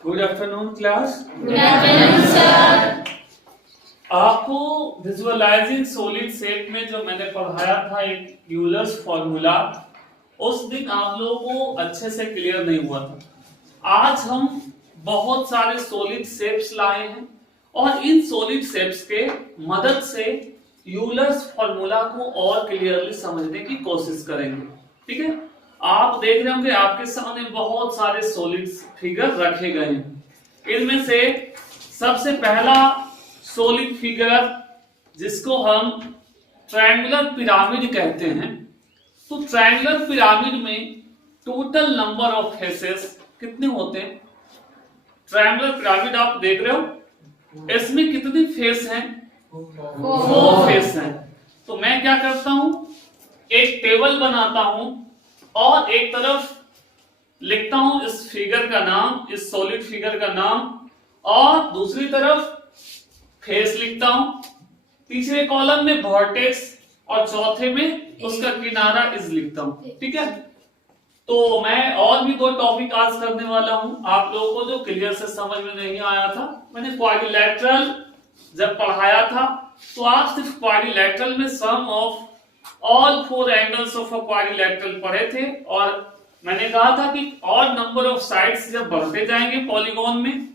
Good afternoon class. Good afternoon sir. आपको visualising solid shape में जो मैंने पढ़ाया था एक यूलर्स फॉर्मूला, उस दिन आप लोगों को अच्छे से क्लियर नहीं हुआ था। आज हम बहुत सारे सॉलिड शेप्स लाए हैं और इन सॉलिड शेप्स के मदद से यूलर्स फॉर्मूला को और क्लियरली समझने की कोशिश करेंगे। ठीक है, आप देख रहे होंगे आपके सामने बहुत सारे सॉलिड फिगर रखे गए हैं। इनमें से सबसे पहला सॉलिड फिगर जिसको हम ट्रायंगुलर पिरामिड कहते हैं, तो ट्रायंगुलर पिरामिड में टोटल नंबर ऑफ फेसेस कितने होते हैं? ट्रायंगुलर पिरामिड आप देख रहे हो, इसमें कितने फेस हैं? 4 फेस हैं। तो मैं क्या करता हूं, एक टेबल बनाता हूं और एक तरफ लिखता हूं इस फिगर का नाम, इस सॉलिड फिगर का नाम, और दूसरी तरफ फेस लिखता हूं, तीसरे कॉलम में वर्टेक्स और चौथे में उसका किनारा इज लिखता हूं। ठीक है, तो मैं और भी 2 टॉपिक आज करने वाला हूं। आप लोगों को जो क्लियर से समझ में नहीं आया था, मैंने क्वाड्रिलैटरल जब पढ़ाया था तो आप सिर्फ क्वाड्रिलैटरल में sum of all 4 angles of a quadrilateral पढ़े थे, और मैंने कहा था कि और नंबर ऑफ साइड्स जब बढ़ते जाएंगे पॉलीगॉन में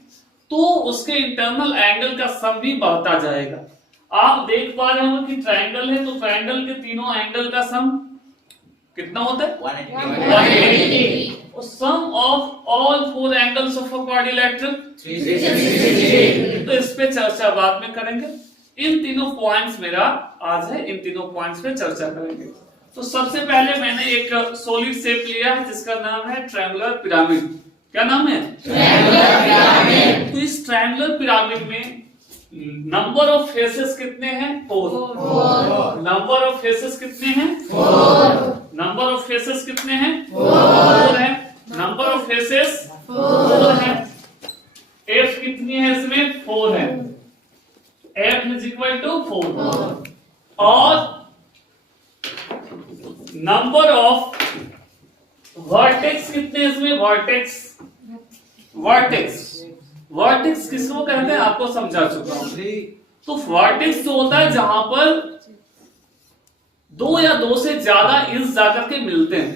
तो उसके इंटरनल एंगल का सम भी बढ़ता जाएगा। आप देख पा रहे हो कि ट्रायंगल है, तो ट्रायंगल के तीनों एंगल का सम कितना होता है? 180। और sum of all 4 angles of a quadrilateral 360। तो इस पे चर्चा बाद में करेंगे। इन तीनों पॉइंट्स मेरा आज है, इन तीनों पॉइंट्स पे चर्चा करेंगे। तो सबसे पहले मैंने एक सॉलिड शेप लिया है जिसका नाम है ट्रायंगुलर पिरामिड। क्या नाम है? Triangular pyramid. तो इस ट्रायंगुलर पिरामिड में नंबर ऑफ फेसेस कितने हैं? 4। नंबर ऑफ फेसेस कितने हैं? 4। नंबर ऑफ फेसेस कितने हैं? 4 है। नंबर ऑफ फेसेस 4 है। एफ कितनी है इसमें? 4 है। F is equal to 4 और नंबर ऑफ वर्टेक्स कितने इसमें? वर्टेक्स किसको कहते हैं आपको समझा चुका हूं। तो वर्टेक्स जो होता है जहां पर 2 या 2 से ज्यादा इंच जाकर के मिलते हैं,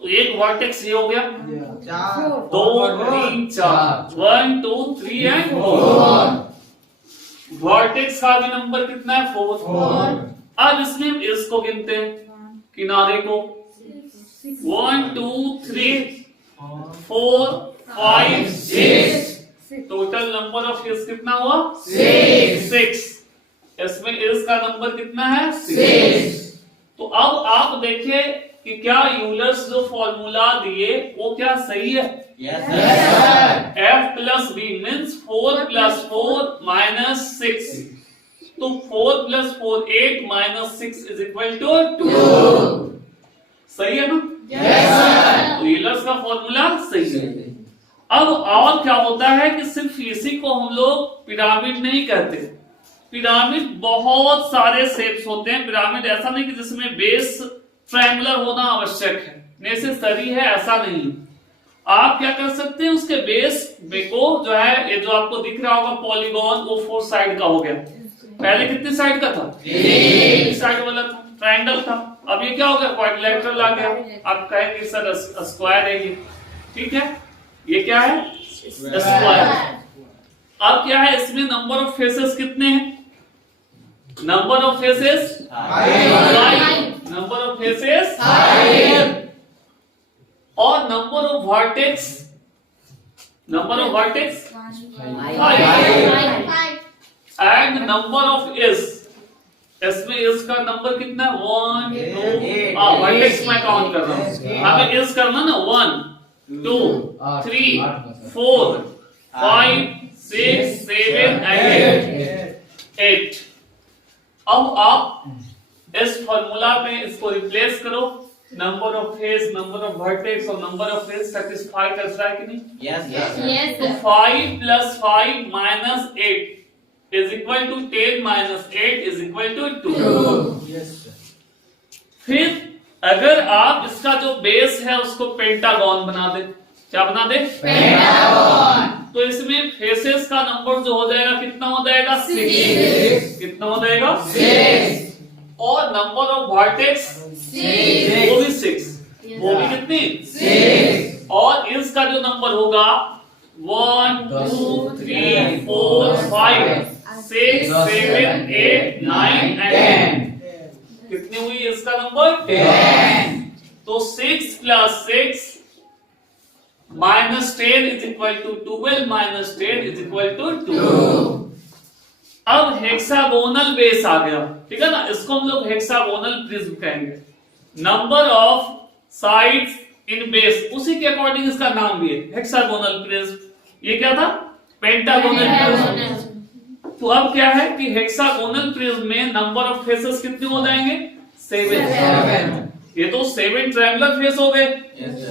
तो एक वर्टेक्स ये हो गया, 2 3 4, 1 2 3 एंड 4। वर्टेक्स का भी नंबर कितना है? 4। अब इसमें हम इसको गिनते हैं, किनारे को 1 2 3 4 5 6। टोटल नंबर ऑफ फेस कितना हुआ? 6। इसमें इस का नंबर कितना है? 6। तो अब आप देखिए कि क्या यूलर्स जो फॉर्मूला दिए वो क्या सही है? Yes, sir. F plus B means 4 plus 4 minus 6. तो 4 plus 4 8 minus 6 is equal to 2. सही है ना? Yes, sir. तो यूलर्स का फॉर्मूला सही है। अब और क्या होता है कि सिर्फ इसी को हम लोग पिरामिड नहीं कहते। पिरामिड बहुत सारे शेप्स होते हैं। पिरामिड ऐसा नहीं कि जिसमें बेस ट्रायंगुलर होना आवश्यक है, नेसेसरी है, ऐसा नहीं। आप क्या कर सकते हैं, उसके बेस को जो है, ये जो आपको दिख रहा होगा पॉलीगॉन, वो 4 साइड का हो गया। पहले कितने साइड का था? 3 साइड वाला था, ट्रायंगल था। अब ये क्या हो गया? क्वाड्रिलैटरल आ गया। आप कहेंगे सर स्क्वायर है ये। ठीक है, ये क्या है? स्क्वायर। अब क्या है, इसमें नंबर ऑफ फेसेस कितने हैं? Number of faces 5। Number of faces 5 और number of vertex 5 and number of इसमें इस का नंबर कितना है? 1 2। वर्टेक्स मैं काउंट कर रहा हूं, हमें इस करना ना 1 2 3 4 5 6 7 एंड 8। अब आप इस फॉर्मूला में इसको रिप्लेस करो, number of face, number of vertex और नंबर ऑफ फेस सेटिस्फाई कर रहा है कि नहीं? Yes. तो 5 plus 5 minus 8 is equal to 10 minus 8 is equal to 2. Yes. फिर अगर आप इसका जो बेस है उसको पेंटागन बना दे, क्या बना दे? पेंटागन। तो इसमें फेसेस का नंबर जो हो जाएगा कितना हो जाएगा? 6। कितना हो जाएगा? 6। और नंबर ऑफ वर्टेक्स 6। वो भी 6, वो भी कितनी? 6। और इसका जो नंबर होगा 1 2 3 4 5 6 7 8 9 एंड 10। कितनी हुई इसका नंबर? 10। तो 6 + 6 -10 is equal to 12 - 10 is equal to 2। अब हेक्सागोनल बेस आ गया, ठीक है ना? इसको हम लोग हेक्सागोनल प्रिज्म कहेंगे। Number of sides in base, उसी के अकॉर्डिंग इसका नाम भी है हेक्सागोनल प्रिज्म। ये क्या था? Pentagonal prism. तो अब क्या है कि हेक्सागोनल प्रिज्म में नंबर ऑफ फेसेस कितने हो जाएंगे? 7। ये तो 7 ट्रायंगुलर फेस हो गए।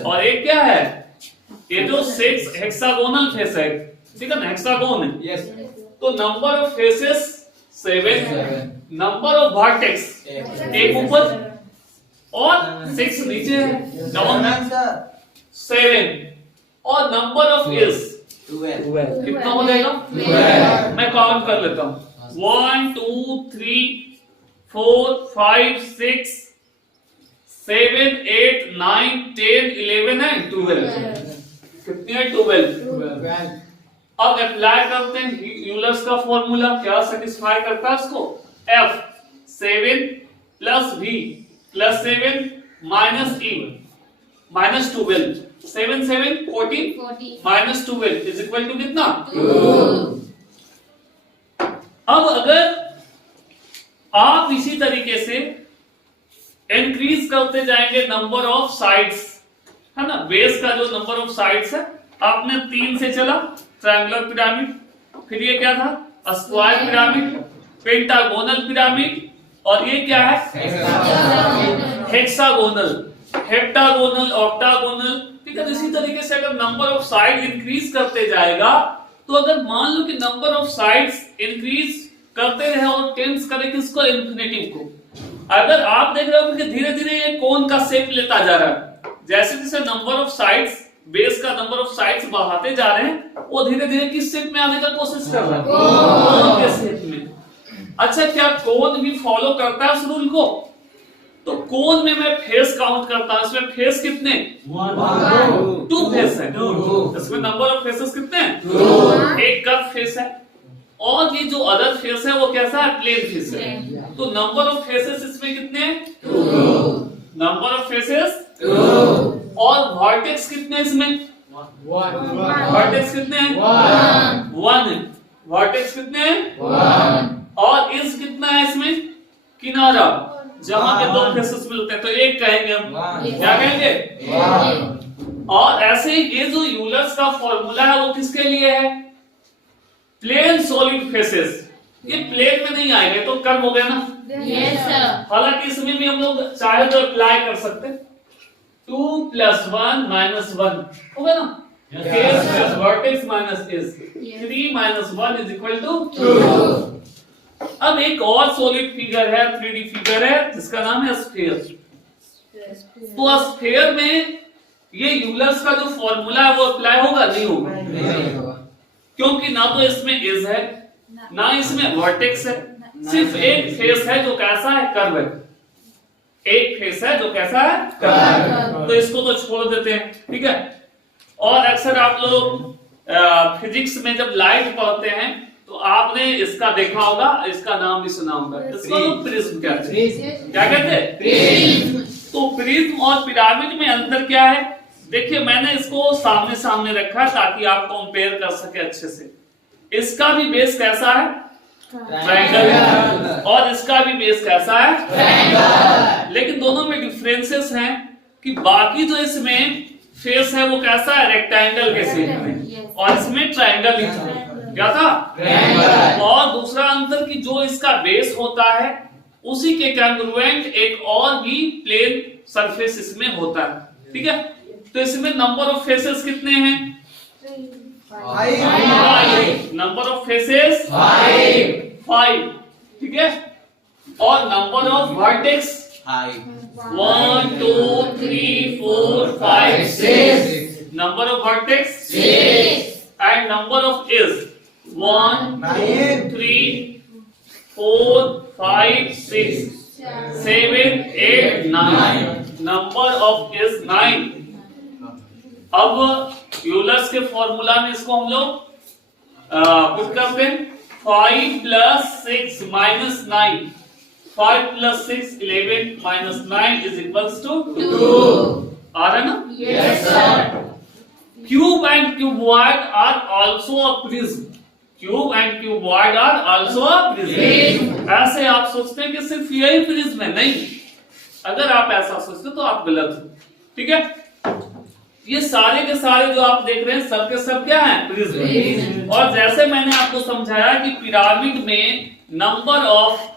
और एक क्या है? ये जो 6 हेक्सागोनल फेस है, ठीक है ना? हेक्सागोन है। तो number of faces 7, number of vertex एक ऊपर और 6 नीचे है, डाउन 7, और नंबर ऑफ एज कितना हो जाएगा? 12। मैं काउंट कर लेता हूं। 1 2 3 4 5 6 7 8 9 10 11 है 12। कितनी है? 12। अब अप्लाई करते हैं यूलर्स का फॉर्मूला। क्या सेटिस्फाई करता है उसको? F 7 + V + 7 - E -12 7 7 14 -12 is equal to कितना? 2। अब अगर आप इसी तरीके से इंक्रीज करते जाएंगे नंबर ऑफ साइड्स, है ना? बेस का जो नंबर ऑफ साइड्स है, आपने 3 से चला ट्रायंगुलर पिरामिड, फिर ये क्या था? स्क्वायर पिरामिड, पेंटागोनल पिरामिड, और ये क्या है? हेक्सागोनल, हेप्टागोनल, ऑक्टागोनल, ठीक है? इसी तरीके से अगर नंबर ऑफ साइड इंक्रीज करते जाएगा, तो अगर मान लो कि नंबर ऑफ साइड्स इंक्रीज करते रहे और टेंस करे किसको? इन्फिनिटिव को। अगर आप देख रहे हो कि धीरे धीरे ये कोन का शेप लेता जा रहा है, जैसे जैसे नंबर ऑफ साइड्स, बेस का नंबर ऑफ साइड्स बढ़ाते जा रहे हैं, वो धीरे धीरे किस शेप में आने का कोशिश कर रहा है? कोन के शेप में। अच्छा, क्या कोन भी फॉलो करता है उस रूल को? तो कोन में मैं फेस काउंट करता हूं, इसमें फेस कितने? 2 फेस है। इसमें नंबर ऑफ फेसेस कितने हैं? 2। एक कर्व फेस है, और ये जो अदर फेस है वो कैसा है? प्लेन फेस है। तो नंबर ऑफ फेसेस इसमें कितने हैं? 2। Number of faces 2। और वर्टेक्स कितने इसमें? 1। वर्टेक्स कितने हैं? 1 है। वर्टेक्स कितने हैं? 1। और इस कितना है इसमें? किनारा, जहां के 2 फेसेस मिलते हैं, तो एक कहेंगे हम। क्या कहेंगे? 1। और ऐसे ही ये जो यूलर्स का फॉर्मूला है वो किसके लिए है? Plane solid faces. ये प्लेन में नहीं आएंगे तो कर्व हो गया ना? Yes sir. हालांकि इसमें भी हम लोग चाहे तो अप्लाई कर सकते हैं। 2 + 1 - 1 होगा ना? Face plus vertex minus S, 3 - 1 is equal to 2। अब एक और सॉलिड फिगर है, 3D फिगर है, जिसका नाम है स्फीयर। तो स्फीयर में ये यूलर्स का जो फॉर्मूला है वो अप्लाई होगा? नहीं होगा, क्योंकि ना तो इसमें एज है ना इसमें वर्टेक्स है, सिर्फ एक फेस है जो कैसा है? कर्व है। एक फेस है जो कैसा है? कर्व। तो इसको तो छोड़ देते हैं, ठीक है। और अक्सर आप लोग फिजिक्स में जब लाइट पढ़ते हैं तो आपने इसका देखा होगा, इसका नाम भी सुना होगा, इसको लोग प्रिज्म कहते हैं। क्या कहते हैं? प्रिज्म। तो प्रिज्म और पिरामिड में अंतर क्या है? देखिए, मैंने इसको सामने सामने रखा ताकि आप कंपेयर कर सके अच्छे से। इसका भी बेस कैसा है? ट्रायंगल। और इसका भी बेस कैसा है? ट्रायंगल। लेकिन दोनों में डिफरेंसेस हैं कि बाकी जो इसमें फेस है वो कैसा है? रेक्टेंगल के शेप में, और इसमें ट्रायंगल ही था। क्या था? ट्रायंगल। और दूसरा अंतर कि जो इसका बेस होता है उसी के कॉन्ग्रुएंट एक और भी प्लेन सरफेस इसमें होता है, ठीक है। तो इसमें नंबर ऑफ फेसेस कितने हैं? 5। नंबर ऑफ फेसेस 5, ठीक है। और number of vertex 1 2 3 4 5 6 number of vertex 6 and number of is 1 2 3 4 5 6 7 8 9 number of is 9। अब यूलर्स के फॉर्मूला में इसको हम लोग पुट करते हैं 5 plus 6 minus 9 5 plus 6 11 minus 9 is equals to 2 आ रहा है ना? Yes sir। Cube and cuboid are also a prism। Cube and cuboid are also a prism। ऐसे आप सोचते हैं कि सिर्फ यही प्रिज्म है, नहीं, अगर आप ऐसा सोचते तो आप गलत हो। ठीक है, ये सारे के सारे जो आप देख रहे हैं सब के सब क्या है? प्रिज्म। और जैसे मैंने आपको समझाया कि पिरामिड में number of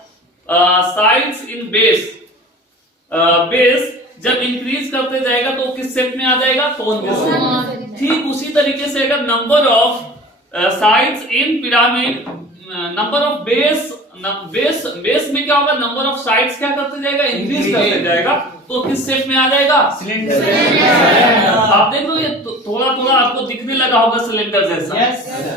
sides in base base जब इंक्रीज करते जाएगा तो किस शेप में आ जाएगा? कोन के शेप। ठीक उसी तरीके से अगर number of sides in pyramid number of base में क्या होगा? नंबर ऑफ साइड्स क्या करते जाएगा? इंक्रीज करते जाएगा, तो किस शेप में आ जाएगा? सिलेंडर। आप देखो ये थोड़ा थोड़ा आपको दिखने लगा होगा सिलेंडर जैसा।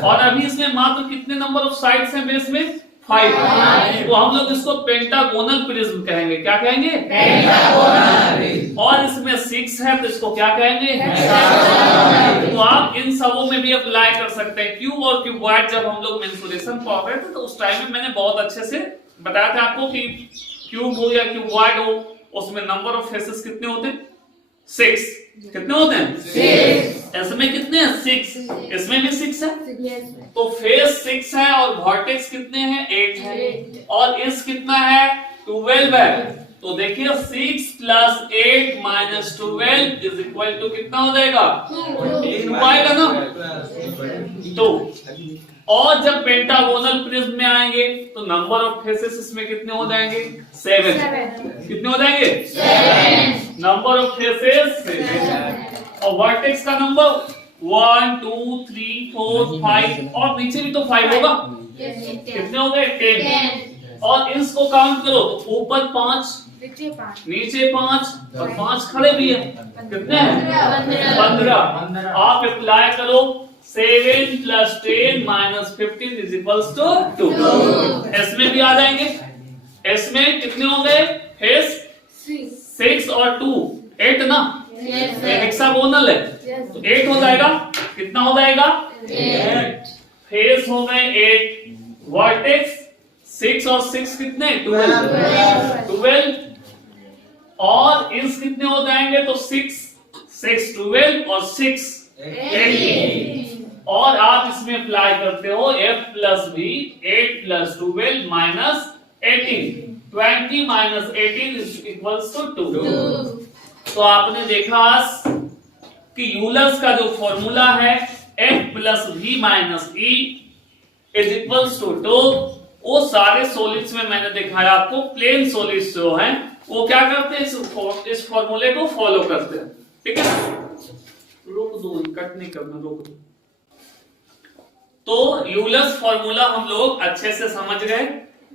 और अभी इसमें मात्र कितने नंबर ऑफ साइड्स हैं बेस में? 5। तो हम लोग इसको पेंटागोनल प्रिज्म कहेंगे। क्या कहेंगे? पेंटागोनल। और इसमें 6 है तो इसको क्या कहेंगे? हेक्सागोनल। तो आप इन सबों में भी अप्लाई कर सकते हैं। क्यूब और क्यूबॉइड जब हम लोग मेंसुरेशन पढ़ रहे थे तो उस टाइम में मैंने बहुत अच्छे से बताया था आपको कि क्यूब हो या क्यूबॉइड हो उसमें नंबर ऑफ फेसेस कितने होते हैं? 6। कितने होते हैं? 6। इसमें कितने हैं? 6। इसमें भी 6 है। तो फेस 6 है और वर्टेक्स कितने हैं? 8 है। और इस कितना है? 12 है। तो देखिए 6 plus 8 minus 12 is equal to कितना हो जाएगा? 2 आएगा ना? 2। और जब पेंटागोनल प्रिज्म में आएंगे तो नंबर ऑफ फेसेस इसमें कितने हो जाएंगे? 7। कितने हो जाएंगे? 7। Number of faces 7। और वर्टेक्स का नंबर 1 2 3 4 5 और नीचे भी तो 5 होगा। कितने हो गए? 10। और इसको काउंट करो तो ऊपर 5 नीचे 5 और 5 खड़े भी है। कितने हैं? 15। आप अप्लाई करो 7 plus 10 minus 15 is equals to 2। इसमें भी आ जाएंगे। इसमें कितने हो गए? फेस 6 और 2 8 ना? हेक्सागोनल है तो 8 हो जाएगा। कितना हो जाएगा? 8। फेस हो गए 8, वर्टेक्स 6 और 6 कितने? 12। और इंस कितने हो जाएंगे? तो 6 12 और 6 18। और आप इसमें अप्लाई करते हो f plus v 8 plus 12 minus 18 20 minus 18 is equals to 2। तो आपने देखा कि यूलर्स का जो फॉर्मूला है f plus v minus e is equals to 2। वो सारे सॉलिड्स में मैंने दिखाया आपको प्लेन सॉलिड्स जो हैं वो क्या करते हैं? इस फॉर्मूले को फॉलो करते हैं। ठीक है, रोक दो, कट नहीं करना, रोक दो। तो यूलर्स फॉर्मूला हम लोग अच्छे से समझ गए।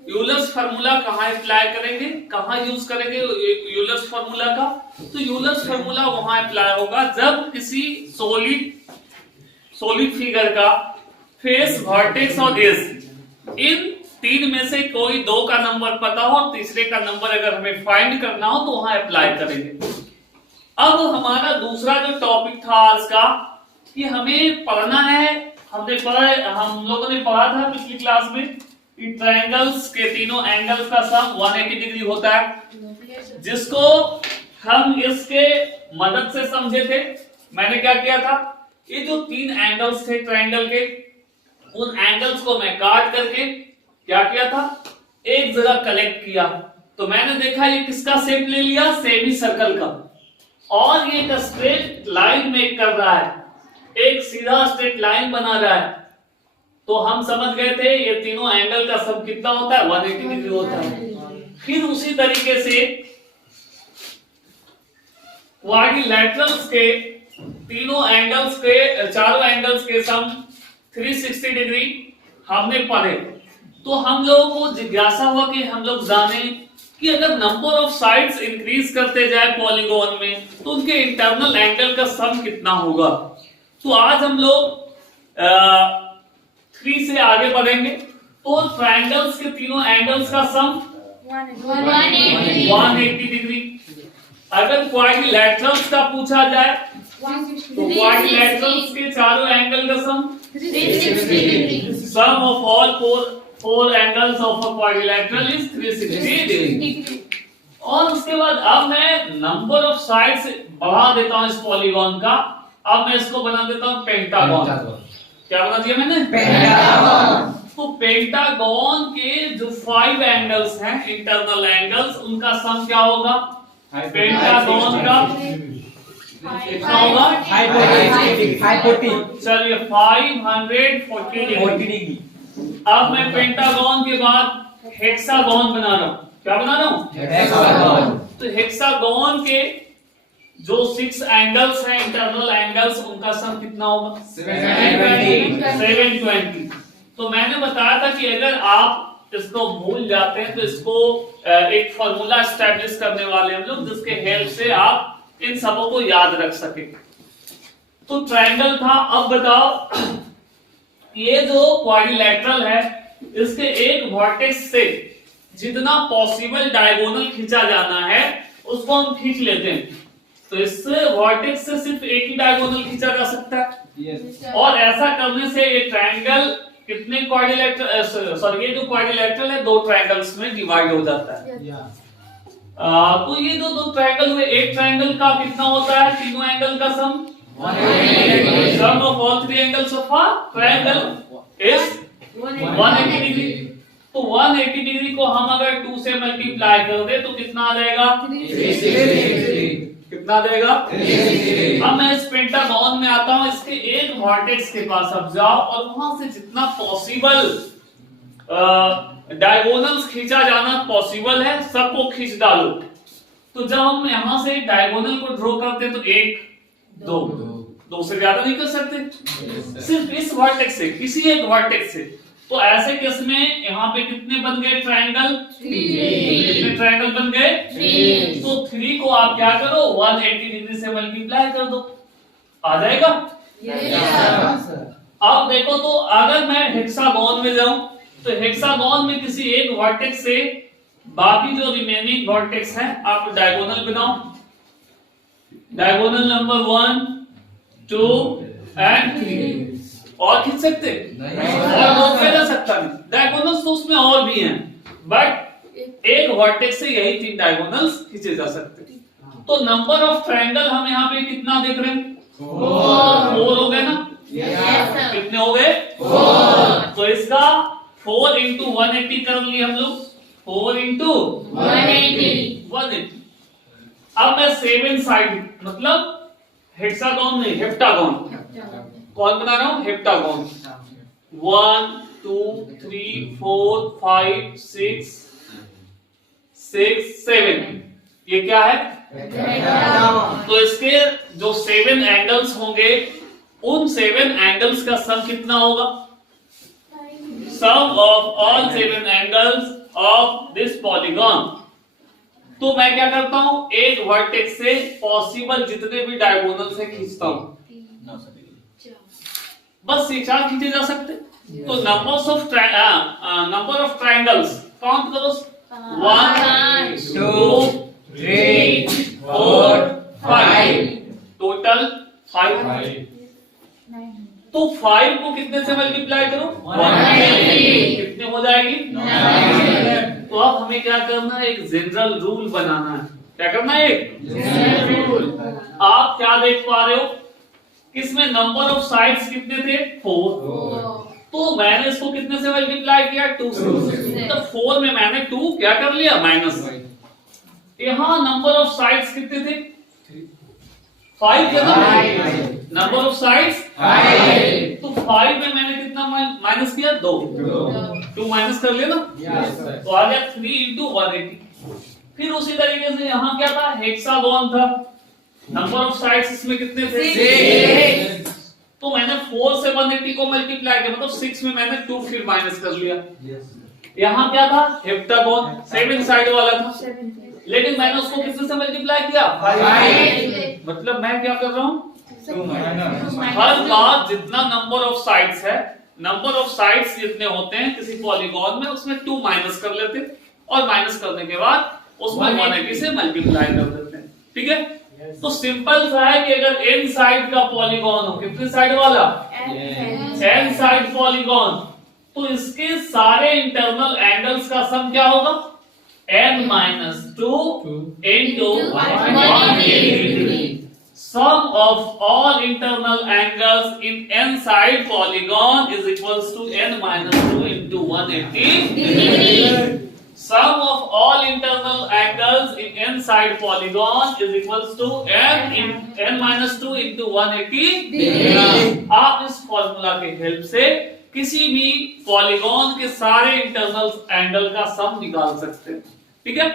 यूलर्स फॉर्मूला कहाँ अप्लाई करेंगे, कहाँ यूज करेंगे यूलर्स फॉर्मूला का? तो यूलर्स फॉर्मूला वहां अप्लाई होगा जब किसी सॉलिड फिगर का फेस, वर्टेक्स और एज इन 3 में से कोई 2 का नंबर पता हो और तीसरे का नंबर अगर हमें फाइंड करना हो तो वहां अप्लाई करेंगे। अब हमारा दूसरा जो टॉपिक था आज का कि हमें पढ़ना है, हम लोगों ने पढ़ा था पिछली क्लास में कि ट्रायंगल्स के तीनों एंगल्स का सम 180 डिग्री होता है, जिसको हम इसके मदद से समझे थे। मैंने क्या किया था? ये जो 3 एंगल्स थे ट्रायंगल के, उन एंगल्स को मैं काट करके क्या किया था? एक जगह कलेक्ट किया। तो मैंने देखा ये किसका शेप ले लिया? सेमी सर्कल का। और ये एक स्ट्रेट लाइन मेक कर रहा है, एक सीधा स्ट्रेट लाइन बना रहा है। तो हम समझ गए थे ये तीनों एंगल का सम कितना होता है? 180 डिग्री होता है। फिर उसी तरीके से क्वाड्रिलैटरल्स के तीनों एंगल्स के, चारों एंगल्स के सम 360 डिग्री हमने पढ़े। तो हम लोगों को जिज्ञासा हुआ कि हम लोग जाने कि अगर नंबर ऑफ साइड्स इंक्रीज करते जाए पॉलीगॉन में तो उनके इंटरनल एंगल का सम कितना होगा। तो आज हम लोग 3 से आगे बढ़ेंगे। तो ट्रायंगल्स के तीनों एंगल्स का सम 180 डिग्री। अगर क्वाड्रिलैटरल्स का पूछा जाए तो क्वाड्रिलैटरल्स के चारों एंगल का sum 360 degree. Sum of all four angles of a quadrilateral is 360 degree. और उसके बाद अब मैं नंबर ऑफ साइड्स बढ़ा देता हूं इस पॉलीगॉन का। अब मैं इसको बना देता हूं पेंटागन। क्या बना दिया मैंने? पेंटागन. तो पेंटागन के जो 5 एंगल्स हैं इंटरनल एंगल्स उनका सम क्या होगा? पेंटागन का कितना होगा? 540 चलिए 540 डिग्री। अब मैं पेंटागन के बाद हेक्सागन बना रहा हूं। क्या बना रहा हूं? तो हेक्सागन के जो 6 एंगल्स हैं इंटरनल एंगल्स उनका सम कितना होगा? 720। तो मैंने बताया था कि अगर आप इसको भूल जाते हैं तो इसको एक फॉर्मूला एस्टैब्लिश करने वाले हम लोग जिसके हेल्प से आप इन सबों को याद रख सके। तो ट्रायंगल था। अब बताओ ये जो क्वाड्रिलैटरल है इसके एक वर्टेक्स से जितना पॉसिबल डायगोनल खींचा जाना है उसको हम खींच लेते हैं। तो इससे वर्टेक्स से सिर्फ एक ही डायगोनल खींचा जा सकता है। और ऐसा करने से ये ट्रायंगल कितने क्वाड्रिलैटरल सॉरी ये जो क्वाड्रिलैटरल है 2 ट्रायंगल्स में डिवाइड हो जाता है। तो ये जो 2 ट्रायंगल हुए एक ट्रायंगल का कितना होता है? तीनों एंगल का sum 180. Sum of all 3 angles of a triangle is 180 degree. तो 180 डिग्री को हम अगर 2 से मल्टीप्लाई कर दे तो कितना आ जाएगा? 360. कितना आ जाएगा? अब मैं इस पेंटागन में आता हूं। इसके एक वर्टेक्स के पास अब जाओ और वहां से जितना पॉसिबल डायगोनल्स खींचा जाना पॉसिबल है सबको खींच डालो। तो जब हम यहां से डायगोनल को ड्रॉ करते तो 1 2 से ज्यादा नहीं कर सकते, सिर्फ इस वर्टेक्स से किसी एक वर्टेक्स से। तो ऐसे केस में यहाँ पे कितने बन गए ट्रायंगल? 3. कितने ट्रायंगल बन गए? 3. तो 3 को आप क्या करो 180 डिग्री से मल्टीप्लाई कर दो, आ जाएगा। अब देखो तो अगर मैं हेक्सागन में जाऊं तो हेक्सागन में किसी एक वर्टेक्स से बाकी जो रिमेनिंग वर्टेक्स हैं आप डायगोनल बनाओ। डायगोनल नंबर 1 2 एंड 3 और खींच सकते और रोका जा सकता नहीं। डायगोनल्स तो उसमें और भी हैं बट एक वर्टेक्स से यही 3 डायगोनल्स खींचे जा सकते। तो नंबर ऑफ ट्रायंगल हम यहाँ पे कितना देख रहे हैं? 4 हो गए ना? कितने हो गए? 4। तो इसका 4 into 180 कर लिए हम लोग। 4 into 180। अब मैं 7 साइड मतलब हेक्सागन नहीं हेप्टागन कौन बना रहा हूं? हेप्टागन। 1 2 3 4 5 6 7 ये क्या है? तो इसके जो 7 एंगल्स होंगे उन 7 एंगल्स का सम कितना होगा? Sum of all 7 angles of this polygon. तो मैं क्या करता हूं एक वर्टेक्स से पॉसिबल जितने भी डायगोनल से खींचता हूं, बस ये 4 खींचे जा सकते। तो नंबर ऑफ ट्रायंगल्स काउंट करो 1 2 3 4 5 टोटल 5। तो 5 को कितने से मल्टीप्लाई करो? 180। कितने हो जाएगी? 9। तो अब हमें क्या करना है? एक जनरल रूल बनाना है। क्या करना है? एक जनरल रूल। आप क्या देख पा रहे हो? इसमें नंबर ऑफ साइड्स कितने थे? 4। तो मैंने इसको कितने से मल्टीप्लाई किया? 2 से। तो 4 में मैंने 2 क्या कर लिया? माइनस। यहाँ नंबर ऑफ साइड्स कितने थे? 5 थे ना? Number of sides 5। तो 5 में मैंने कितना माइनस किया? 2 माइनस कर लिया ना? तो आ गया 3 into 180। फिर उसी तरीके से यहाँ क्या था? हेक्सागन था। नंबर ऑफ साइड्स इसमें कितने थे? 6। तो मैंने 4 से 180 को मल्टीप्लाई किया मतलब 6 में मैंने 2 फिर माइनस कर लिया। यहाँ क्या था, हेप्टागोन 7 साइड वाला था, लेकिन मैंने उसको किससे मल्टीप्लाई किया, 5। मतलब मैं क्या कर रहा हूँ, हर बार जितना नंबर ऑफ साइड्स है, नंबर ऑफ साइड्स जितने होते हैं किसी पॉलीगॉन में, उसमें 2 माइनस कर लेते हैं, और माइनस करने के बाद उसमें 180 से मल्टीप्लाई कर देते हैं। ठीक है, तो सिंपल सा है कि अगर n साइड का पॉलीगॉन हो, कितने साइड वाला, n साइड पॉलीगॉन, तो इसके सारे इंटरनल एंगल्स का सम क्या होगा, n minus 2 into 180. Sum of all internal angles in n side polygon is equals to n minus 2 into 180. Sum of all internal angles in n side polygon is equals to n minus 2 into 180. आप इस formula के help से किसी भी polygon के सारे internal angle का सम निकाल सकते हैं। ठीक है,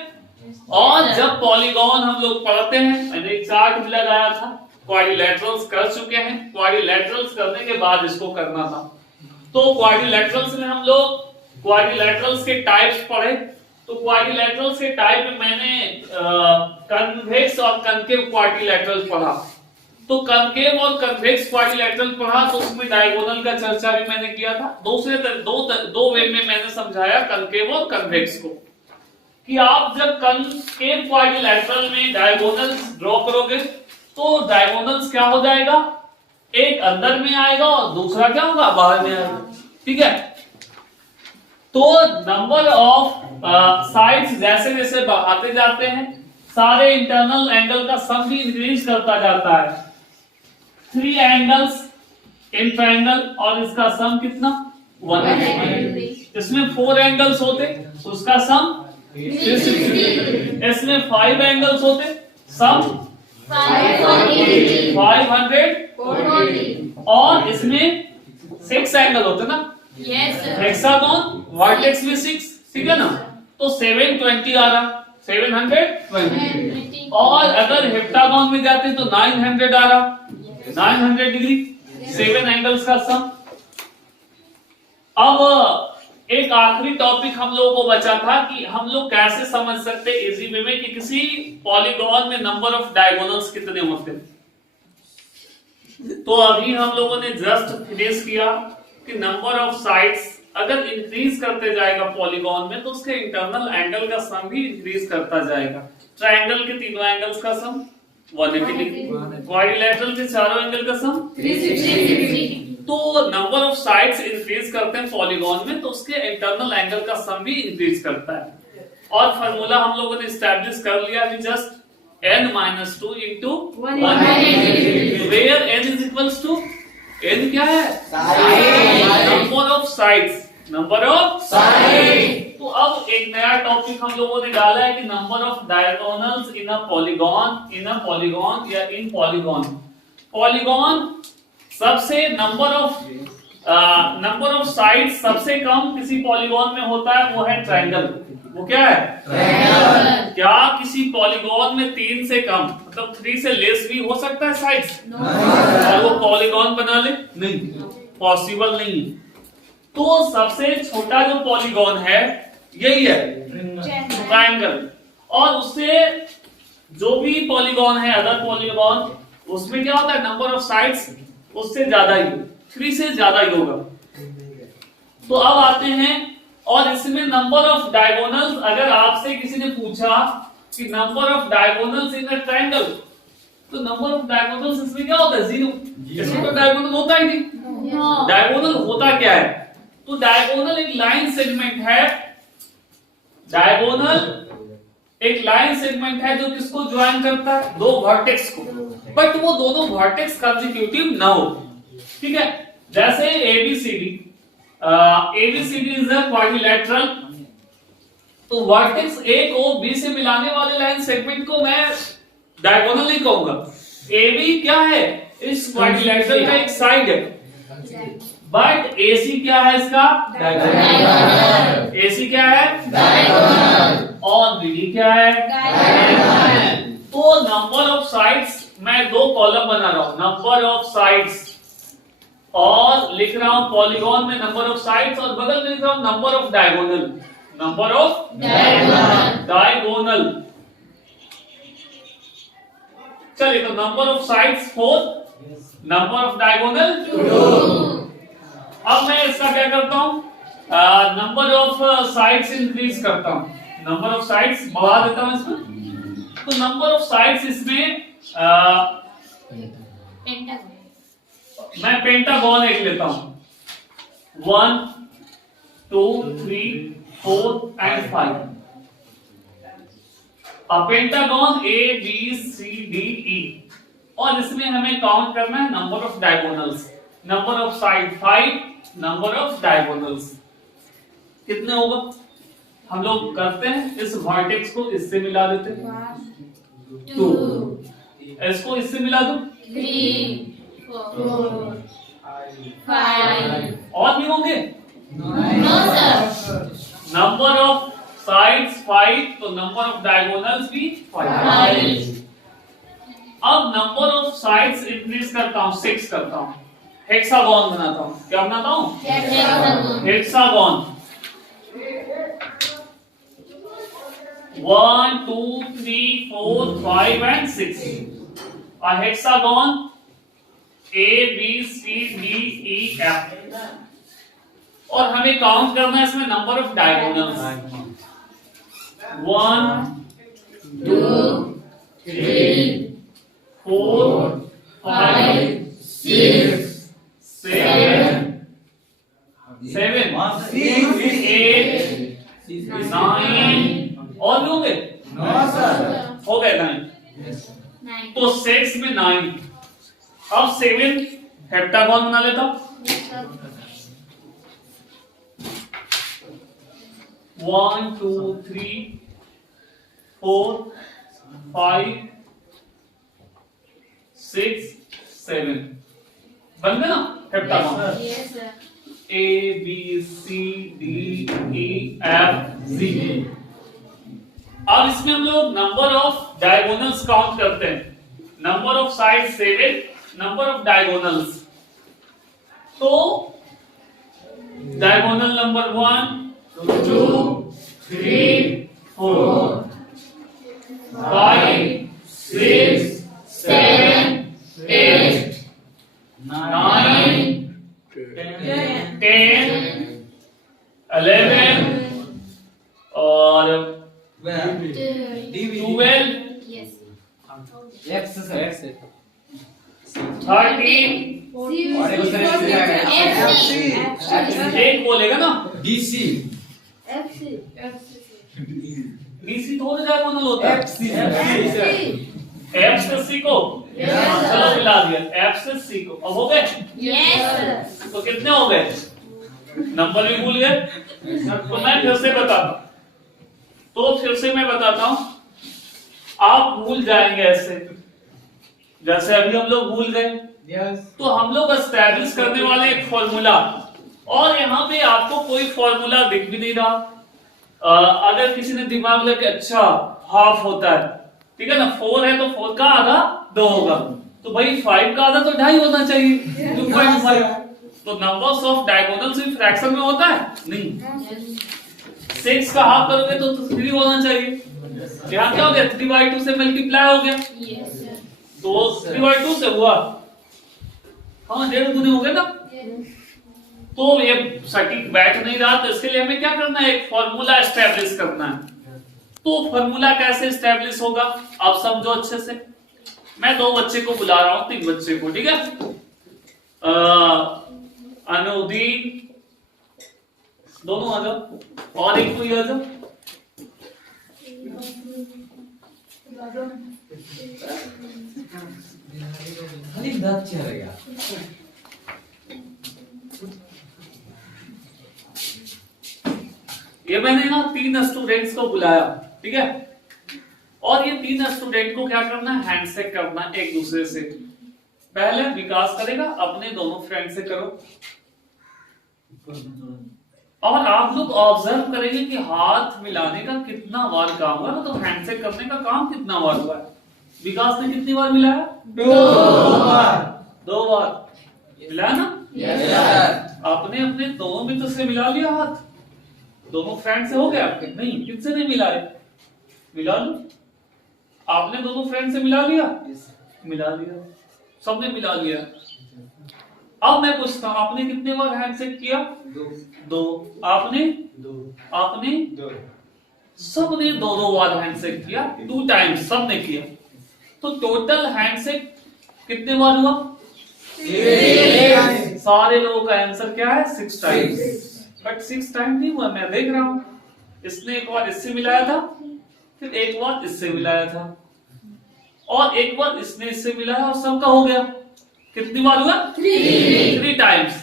और जब पॉलीगॉन हम लोग पढ़ते हैं, मैंने एक चार्ट भी लगाया था, क्वाड्रिलैटरल्स कर चुके हैं, क्वाड्रिलैटरल्स करने के बाद इसको करना था। तो क्वाड्रिलैटरल्स में हम लोग क्वाड्रिलैटरल्स के टाइप्स पढ़े, तो क्वाड्रिलैटरल्स के टाइप में मैंने कन्वेक्स और कनकेव क्वाड्रिलैटरल पढ़ा। तो कनकेव और कन्वेक्स क्वाड्रिलैटरल पढ़ा, तो उसमें डायगोनल का चर्चा भी मैंने किया था। दो वे में मैंने समझाया कनकेव और कन्वेक्स को, कि आप जब कनकेव क्वाड्रिलैटरल में डायगोनल्स ड्रॉ करोगे तो डायगोनल्स क्या हो जाएगा, एक अंदर में आएगा और दूसरा क्या होगा, बाहर में आएगा। ठीक है, तो नंबर ऑफ साइड्स जैसे जैसे बढ़ाते जाते हैं, सारे इंटरनल एंगल का सम भी इंक्रीज करता जाता है। 3 एंगल्स इन ट्रायंगल और इसका सम कितना, 180। इसमें 4 एंगल्स होते, उसका सम 360। इसमें 5 एंगल्स होते, सम 540। और इसमें 6 एंगल होते ना, हेक्सागोन वर्टेक्स में 6, ठीक है ना, तो 720 आ रहा, 720। और अगर हेप्टागोन में जाते तो 900 आ रहा, 900 डिग्री, 7 एंगल्स का सम। अब एक आखिरी टॉपिक हम लोगों को बचा था कि हम लोग कैसे समझ सकते इजी वे में कि किसी पॉलीगॉन में नंबर ऑफ डायगोनल्स कितने होते हैं। तो अभी हम लोगों ने जस्ट फिनिश किया कि नंबर ऑफ साइड्स अगर इंक्रीज करते जाएगा पॉलीगॉन में, तो उसके इंटरनल एंगल का सम भी इंक्रीज करता जाएगा। ट्रायंगल के तीनों एंगल्स का सम 180 डिग्री, क्वाड्रिलैटरल के चारों एंगल का सम 360। तो नंबर ऑफ साइड्स इंक्रीज करते हैं पॉलीगॉन में, तो उसके इंटरनल एंगल का सम भी इंक्रीज करता है। और फार्मूला हम लोगों ने एस्टैब्लिश कर लिया अभी just, n minus 2 into 180, where n is equals to, n क्या है, number of sides, number of side. तो अब एक नया टॉपिक हम लोगों ने डाला है कि number of diagonals in a polygon या इन पॉलीगॉन सबसे नंबर ऑफ साइड्स सबसे कम किसी पॉलीगॉन में होता है, वो है ट्रायंगल। वो क्या है, ट्रायंगल। क्या किसी पॉलीगॉन में 3 से कम, मतलब 3 से लेस भी हो सकता है साइड्स, और वो पॉलीगॉन बना ले, नहीं, पॉसिबल नहीं। तो सबसे छोटा जो पॉलीगॉन है यही है, ट्रायंगल। और उससे जो भी पॉलीगॉन है, अदर पॉलीगॉन, उसमें क्या होता है, नंबर ऑफ साइड्स उससे ज्यादा ही, 3 से ज्यादा ही होगा। तो अब आते हैं, और इसमें नंबर ऑफ डायगोनल्स, अगर आपसे किसी ने पूछा कि number of diagonals in a triangle, तो नंबर ऑफ डायगोनल्स इसमें क्या होता है, 0। इसमें तो डायगोनल होता ही नहीं। डायगोनल होता क्या है, तो डायगोनल एक लाइन सेगमेंट है, डायगोनल एक लाइन सेगमेंट है जो किसको ज्वाइन करता है, 2 वर्टेक्स को, बट वो दोनों वर्टेक्स कंसेक्यूटिव ना हो। ठीक है, जैसे ABCD इज अ क्वाड्रिलैटरल, तो वर्टेक्स A को B से मिलाने वाले लाइन सेगमेंट को मैं डायगोनल नहीं कहूंगा। AB क्या है, इस क्वाड्रिलैटरल का एक साइड है, बट AC क्या है, इसका डायगोनल। AC क्या है, डायगोनल। और BD क्या है, डायगोनल। तो नंबर ऑफ साइड्स, मैं 2 कॉलम बना रहा हूं, नंबर ऑफ साइड्स और लिख रहा हूं पॉलीगॉन में नंबर ऑफ साइड्स और बगल में लिख रहा हूं number of diagonal, number of diagonal. चलिए तो number of sides 4, number of diagonal 2। अब मैं इसका क्या करता हूं, नंबर ऑफ साइड्स इंक्रीज करता हूं, नंबर ऑफ साइड्स बढ़ा देता हूं इसमें। तो नंबर ऑफ साइड्स इसमें मैं पेंटागन एक लेता हूं, 1 2 3 4 and 5। Pentagon A B C D E और इसमें हमें काउंट करना है number of diagonals, number of side 5, number of diagonals कितने होगा। हम लोग करते हैं इस वर्टेक्स को इससे मिला देते हैं 2, इसको इससे मिला दो 3 4 5। और भी होंगे no sir. Number of sides 5 तो नंबर ऑफ डायगोनल्स भी 5। अब नंबर ऑफ साइड्स इंक्रीज करता हूं, 6 करता हूं, हेक्सागन बनाता हूं। क्या बनाता हूं, hexagon. 1 2 3 4 5 and 6 a hexagon A B C D E F और हमें काउंट करना है इसमें नंबर ऑफ डायगोनल्स 1 2 3 4 5 6 7 8 9 और भी होंगे हो गए 9। तो 6 में 9। अब 7 हेप्टागन बना लेता हूं, 1 2 3 4 5 6 7 बन गया ना heptagon. A B C D E F G। अब इसमें हम लोग नंबर ऑफ डायगोनल्स काउंट करते हैं, number of side 7, number of diagonals. तो डायगोनल नंबर 1 2 3 4 5 6 7 8 9 10 11 और 12 13 एक बोलेगा ना DC डीसी थोड़ी डायगोनल होता है, एफ से सी को चलो मिला दिया, एफ से सी को। अब हो गए तो कितने हो गए, नंबर भी भूल गए। तो मैं फिर से बताता हूं, आप भूल जाएंगे ऐसे जैसे अभी हम लोग भूल गए। तो हम लोग एस्टैब्लिश करने वाले एक फॉर्मूला, और यहाँ पे आपको कोई फॉर्मूला दिख भी नहीं रहा। अगर किसी ने दिमाग लगे अच्छा हाफ होता है, ठीक है ना, 4 है तो 4 का आधा 2 होगा, तो भाई 5 का आधा तो 2.5 होना चाहिए 2.5। तो नंबर्स ऑफ डायगोनल्स भी फ्रैक्शन में होता है नहीं। 6 का हाफ करोगे तो 3 होना चाहिए। यहाँ क्या हो गया, 3/2 से मल्टीप्लाई हो गया, तो 3/2 से हुआ, हाँ 1.5 गुने हो गए ना। तो ये सटीक बैठ नहीं रहा, तो इसके लिए हमें क्या करना है, एक फॉर्मूला एस्टैब्लिश करना है। तो फॉर्मूला कैसे एस्टैब्लिश होगा आप समझो अच्छे से। मैं 2 बच्चे को बुला रहा हूं, 3 बच्चे को, ठीक है। अनुदीन दोनों आ जाओ, और एक कोई आ जाओ। खाली दांत चलेगा। ये मैंने ना 3 स्टूडेंट्स को बुलाया, ठीक है, और ये 3 स्टूडेंट को क्या करना है, हैंडशेक करना है एक दूसरे से। पहले विकास करेगा, अपने दोनों फ्रेंड से करो, और आप लोग ऑब्जर्व करेंगे कि हाथ मिलाने का कितना बार काम हुआ, तो हैंडशेक करने का काम कितना बार हुआ है। विकास ने कितनी बार मिलाया, 2 बार। 2 बार। मिलाया ना? Yes, sir. आपने अपने दोनों मित्र से मिला लिया हाथ, दोनों फ्रेंड से हो गया आपके? नहीं, किससे नहीं मिलाए? मिला लो। आपने दोनों फ्रेंड से मिला लिया? मिला लिया, सबने मिला लिया। अब मैं पूछता हूं, आपने कितने बार हैंडशेक किया? दो। आपने? आपने? सबने दो बार हैंडशेक किया, 2 टाइम्स सबने किया। तो टोटल हैंडशेक कितने बार हुआ? 6. सारे लोगों का आंसर क्या है? 6 टाइम्स। बट 6 टाइम नहीं हुआ, मैं देख रहा हूं। इसने एक बार इससे मिलाया था, फिर एक बार इससे मिलाया था, और एक बार इसने इससे मिलाया, और सबका हो गया। कितनी बार हुआ? 3 टाइम्स।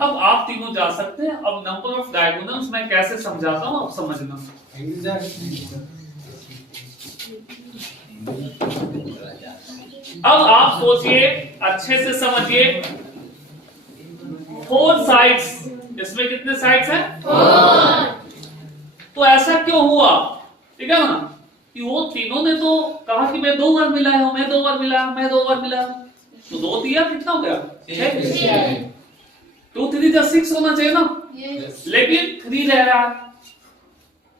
अब आप तीनों जा सकते हैं। अब नंबर ऑफ डायगोनल्स मैं कैसे समझाता हूं, आप समझना। अब आप सोचिए, अच्छे से समझिए। 4 साइड्स, इसमें कितने साइड्स हैं? 4. तो ऐसा क्यों हुआ? ठीक है ना, कि वो तीनों ने तो कहा कि मैं 2 बार मिलाया हूं, मैं 2 बार मिलाया, मैं 2 बार मिलाया। तो 2 दिया, कितना हो गया? 6। 2 3 जा 6 होना चाहिए ना, Yes. लेकिन 3 रह रहा।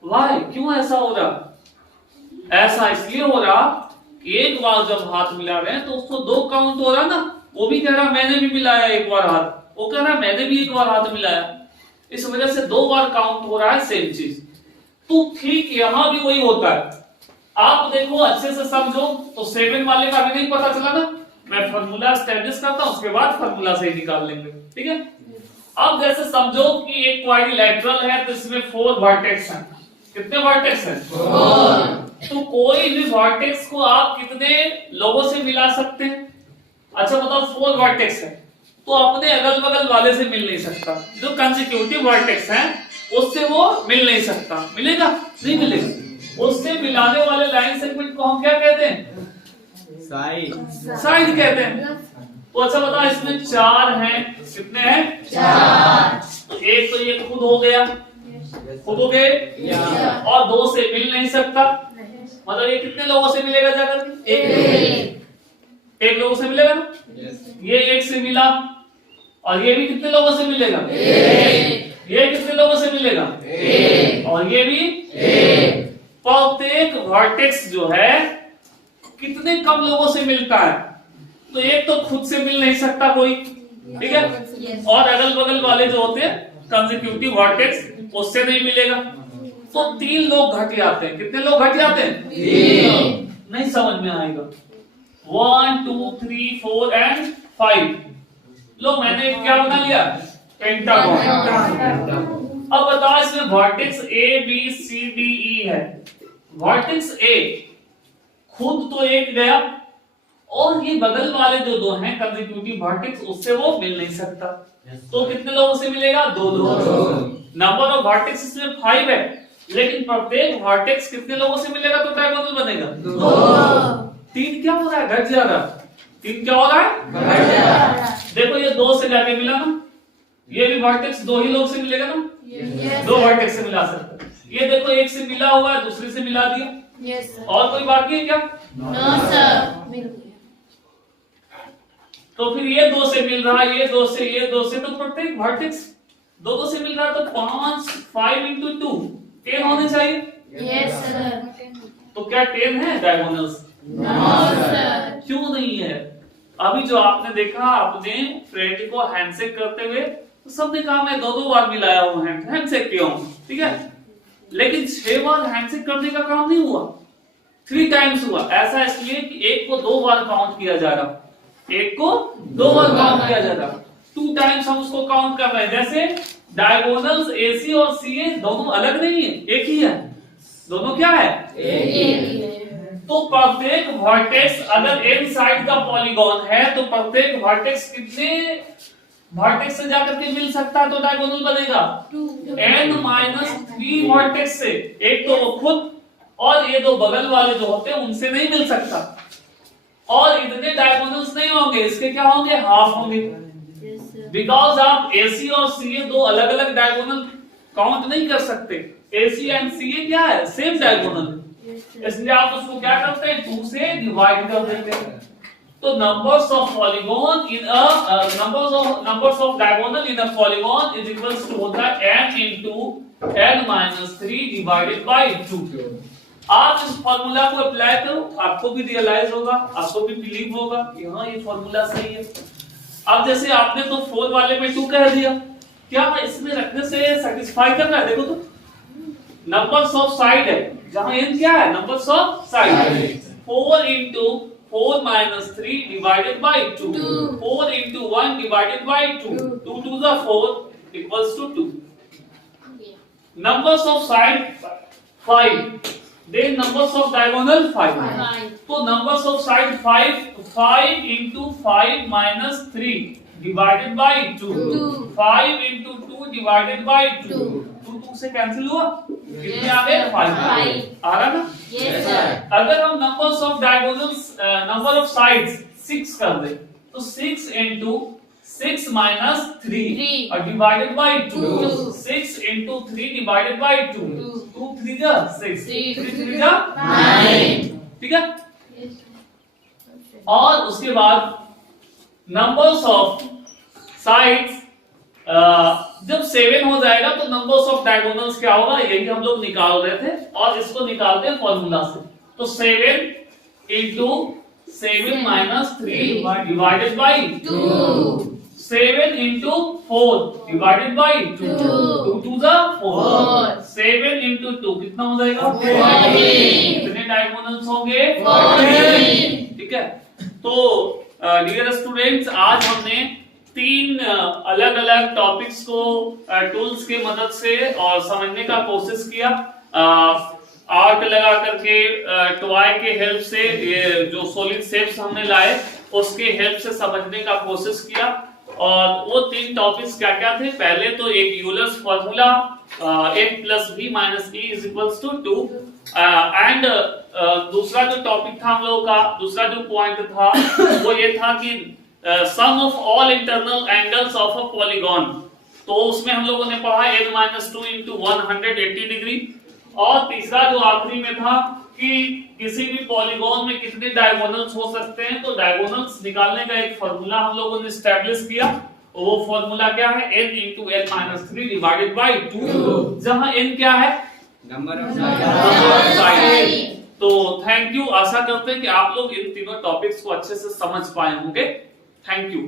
वाई? क्यों ऐसा हो रहा? ऐसा इसलिए हो रहा कि एक बार जब हाथ मिला रहे हैं तो उसको 2 काउंट हो रहा ना। वो भी कह रहा मैंने भी मिलाया एक बार हाथ, वो कह रहा मैंने भी एक बार हाथ मिलाया। इस वजह से 2 बार काउंट हो रहा है सेम चीज। तो ठीक यहां भी वही होता है। आप देखो, अच्छे से समझो। तो 7 वाले का भी नहीं पता चला ना, मैं फार्मूला एस्टैब्लिश करता हूं, उसके बाद फार्मूला से ही निकाल लेंगे। ठीक है, अब जैसे समझो कि एक क्वाड्रिलैटरल है, तो इसमें 4 वर्टेक्स हैं। कितने वर्टेक्स हैं? 4। तो कोई भी वर्टेक्स को आप कितने लोगों से मिला सकते हैं? अच्छा बताओ, 4 वर्टेक्स है तो अपने अगल बगल वाले से मिल नहीं सकता। जो कंसेक्यूटिव वर्टेक्स हैं उससे वो मिल नहीं सकता। मिलेगा? नहीं मिलेगा। उससे मिलाने वाले लाइन सेगमेंट को हम क्या कहते हैं? साइड कहते हैं। तो अच्छा बताओ, इसमें 4 हैं। कितने हैं? 4। एक तो ये खुद हो गया, खुद हो गए, और 2 से मिल नहीं सकता। मतलब ये कितने लोगों से मिलेगा जाकर? 1 लोगों से मिलेगा ना। ये 1 से मिला, और ये भी कितने लोगों से मिलेगा? 1। ये कितने लोगों से मिलेगा? 1। और ये भी 1। प्रत्येक वर्टेक्स जो है कितने कम लोगों से मिलता है? तो एक तो खुद से मिल नहीं सकता कोई, ठीक है, और अगल बगल वाले जो होते हैं कंसेक्यूटिव वर्टेक्स, उससे नहीं मिलेगा। तो 3 लोग घट जाते हैं। कितने लोग घट जाते हैं? 3। नहीं समझ में आएगा। 1 2 3 4 एंड 5। लो, मैंने क्या बना लिया? पेंटागन। अब बताओ, इसमें vertex A B C D E है। वर्टेक्स A खुद तो 1 गया, और ये बगल वाले जो 2 हैं कंसेक्यूटिव वर्टेक्स, उससे वो मिल नहीं सकता। तो कितने लोगों से मिलेगा? 2 लोग। नंबर ऑफ वर्टेक्स इसमें 5 है, लेकिन प्रत्येक वर्टेक्स कितने लोगों से मिलेगा तो ट्रायंगल बनेगा? 2। 3 क्या हो रहा है? घट जा रहा। 3 क्या हो रहा है? घट जा रहा। देखो, ये 2 से जाके मिला ना, ये भी वर्टेक्स 2 ही लोग से मिलेगा ना। 2 वर्टेक्स से मिला सकते। ये देखो, 1 से मिला हुआ है, दूसरे से मिला दिया। Yes, sir. और कोई बाकी है क्या? No, sir. तो फिर ये 2 से मिल रहा है, ये 2 से, ये 2 से, तो प्रत्येक वर्टेक्स 2 से मिल रहा है। तो 5 into 2 10 होने चाहिए। Yes, sir. तो क्या 10 है डायगोनल्स? No, sir. क्यों नहीं है? अभी जो आपने देखा, अपने फ्रेंड को हैंडशेक करते हुए, तो सबने कहा मैं 2 बार मिलाया हूं, हैंडशेक किया हूं, ठीक है, लेकिन 6 बार हैंडशेक करने का काम नहीं हुआ, 3 टाइम्स हुआ। ऐसा इसलिए कि एक को 2 बार काउंट किया जा रहा, एक को 2 बार काउंट किया जा रहा, 2 टाइम्स हम उसको काउंट कर रहे हैं। जैसे डायगोनल्स AC और CA दोनों अलग नहीं है, एक ही है। दोनों क्या है? तो प्रत्येक वर्टेक्स अगर n साइड का पॉलीगॉन है, तो प्रत्येक वर्टेक्स कितने वर्टेक्स से जाकर के मिल सकता है तो डायगोनल बनेगा? n-3 वर्टेक्स से। एक तो वो खुद, और ये 2 बगल वाले जो होते हैं उनसे नहीं मिल सकता। और इतने डायगोनल्स नहीं होंगे, इसके क्या होंगे? हाफ होंगे। बिकॉज आप AC और CA 2 अलग अलग डायगोनल काउंट नहीं कर सकते। AC एंड CA क्या है? Same diagonal. इसलिए आप उसको क्या करते हैं? 2 से डिवाइड कर देते हैं। तो numbers of polygon in a numbers of diagonal in a polygon is equals to होता है n into n minus 3 divided by 2। आप इस फॉर्मूला को अप्लाई करो, आपको भी रियलाइज होगा, आपको भी बिलीव होगा कि हाँ ये फॉर्मूला सही है। अब जैसे आपने तो 4 वाले में 2 कह दिया, क्या इसमें रखने से सेटिस्फाई कर रहा है? देखो तो नंबर्स ऑफ साइड है, जहां n क्या है? Numbers of side. 4 into 4 minus 3 divided by 2, 4 into 1 divided by 2, 2 to the 4 equals to 2। numbers of side 5, then numbers of diagonal 5। तो numbers of side 5 into 5 minus 3 divided by 2, 5 into 2 divided by 2, 2 से cancel हुआ, कितने आ गए? 5 आ रहा ना? Yes sir। अगर हम numbers of diagonals number of sides 6 कर दे तो 6 into 6 minus 3 और divided by 2, 6 into 3 divided by 2, 2 3 जा 6, 3 3 जा 9, ठीक है? और उसके बाद numbers of sides जब 7 हो जाएगा तो नंबर्स ऑफ डायगोनल्स क्या होगा, यही हम लोग निकाल रहे थे और इसको निकालते हैं फॉर्मूला से। तो 7 into 7 minus 3 divided by 2, 7 into 4 divided by 2, 2 to the 4, 7 into 2 कितना हो जाएगा? 14। कितने डायगोनल्स होंगे? 14। ठीक है, तो डियर स्टूडेंट्स आज हमने 3 अलग अलग टॉपिक्स को टूल्स के मदद से और समझने का कोशिश किया। आर्ट लगा करके, टॉय के हेल्प से, ये जो सॉलिड शेप्स हमने लाए उसके हेल्प से समझने का कोशिश किया। और वो 3 टॉपिक्स क्या क्या थे? पहले तो एक Euler's formula a plus b minus e is equals to 2 and दूसरा जो टॉपिक था हम लोगों का, दूसरा जो पॉइंट था वो ये था कि sum of all internal angles of a polygon. तो उसमें हम लोगों ने पढ़ा n-2 into 180 डिग्री। और तीसरा जो आखिरी में था कि किसी भी पॉलीगॉन में कितने डायगोनल्स हो सकते हैं, तो डायगोनल्स निकालने का एक फार्मूला हम लोगों ने एस्टैब्लिश किया। वो फार्मूला क्या है? n into n-3 divided by 2, जहां n क्या है? Number of side. तो थैंक यू, आशा करते हैं कि आप लोग इन तीनों टॉपिक्स को अच्छे से समझ पाए होंगे। Thank you.